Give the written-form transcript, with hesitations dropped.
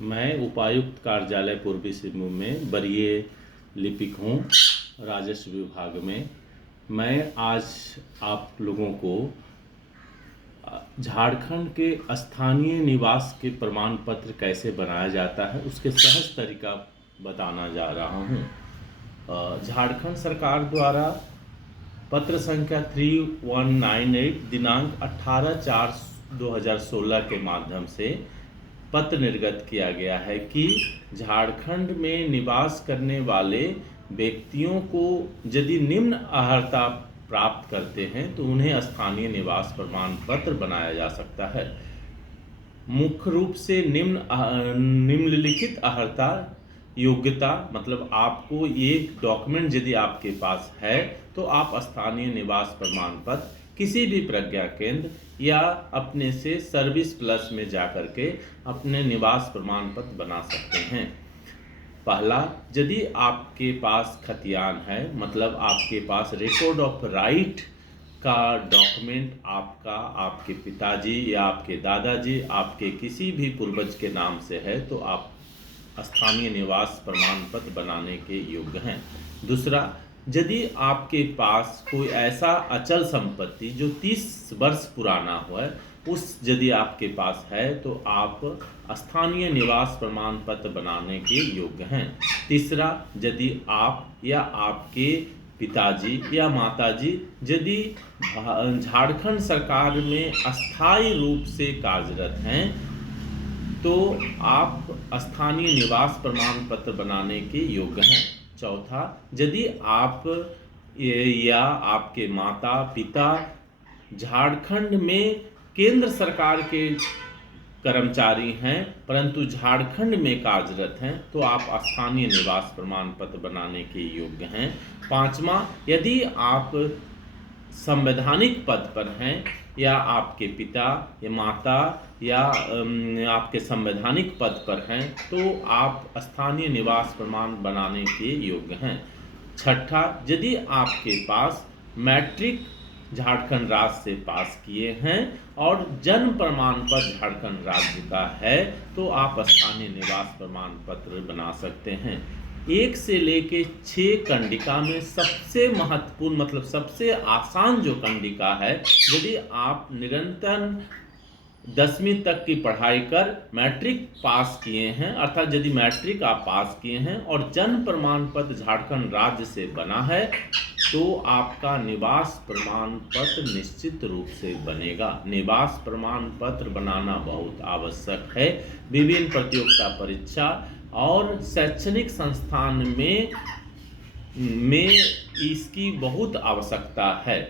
मैं उपायुक्त कार्यालय पूर्वी सिंहभूम में वरीय लिपिक हूँ, राजस्व विभाग में। मैं आज आप लोगों को झारखंड के स्थानीय निवास के प्रमाण पत्र कैसे बनाया जाता है उसके सहज तरीका बताना जा रहा हूँ। झारखंड सरकार द्वारा पत्र संख्या 3198 दिनांक 18/4/2016 के माध्यम से पत्र निर्गत किया गया है कि झारखंड में निवास करने वाले व्यक्तियों को यदि निम्न अर्हता प्राप्त करते हैं तो उन्हें स्थानीय निवास प्रमाण पत्र बनाया जा सकता है। मुख्य रूप से निम्नलिखित अर्हता योग्यता मतलब आपको ये डॉक्यूमेंट यदि आपके पास है तो आप स्थानीय निवास प्रमाण पत्र किसी भी प्रज्ञा केंद्र या अपने से सर्विस प्लस में जाकर के अपने निवास प्रमाण पत्र बना सकते हैं। पहला, यदि आपके पास खतियान है मतलब आपके पास रिकॉर्ड ऑफ राइट का डॉक्यूमेंट आपका आपके पिताजी या आपके दादाजी आपके किसी भी पूर्वज के नाम से है तो आप स्थानीय निवास प्रमाण पत्र बनाने के योग्य हैं। दूसरा, यदि आपके पास कोई ऐसा अचल संपत्ति जो 30 वर्ष पुराना हो उस यदि आपके पास है तो आप स्थानीय निवास प्रमाण पत्र बनाने के योग्य हैं। तीसरा, यदि आप या आपके पिताजी या माताजी यदि झारखंड सरकार में अस्थायी रूप से कार्यरत हैं तो आप स्थानीय निवास प्रमाण पत्र बनाने के योग्य हैं। चौथा, यदि आप या आपके माता पिता झारखंड में केंद्र सरकार के कर्मचारी हैं परंतु झारखंड में कार्यरत हैं तो आप स्थानीय निवास प्रमाण पत्र बनाने के योग्य हैं। पांचवा, यदि आप संवैधानिक पद पर हैं या आपके पिता या माता या आपके संवैधानिक पद पर हैं तो आप स्थानीय निवास प्रमाण बनाने के योग्य हैं। छठा, यदि आपके पास मैट्रिक झारखंड राज्य से पास किए हैं और जन्म प्रमाण पत्र झारखंड राज्य का है तो आप स्थानीय निवास प्रमाण पत्र बना सकते हैं। 1 से लेके 6 कंडिका में सबसे महत्वपूर्ण मतलब सबसे आसान जो कंडिका है, यदि आप निरंतर 10वीं तक की पढ़ाई कर मैट्रिक पास किए हैं अर्थात यदि मैट्रिक आप पास किए हैं और जन्म प्रमाण पत्र झारखंड राज्य से बना है तो आपका निवास प्रमाण पत्र निश्चित रूप से बनेगा। निवास प्रमाण पत्र बनाना बहुत आवश्यक है। विभिन्न प्रतियोगिता परीक्षा और शैक्षणिक संस्थान में इसकी बहुत आवश्यकता है।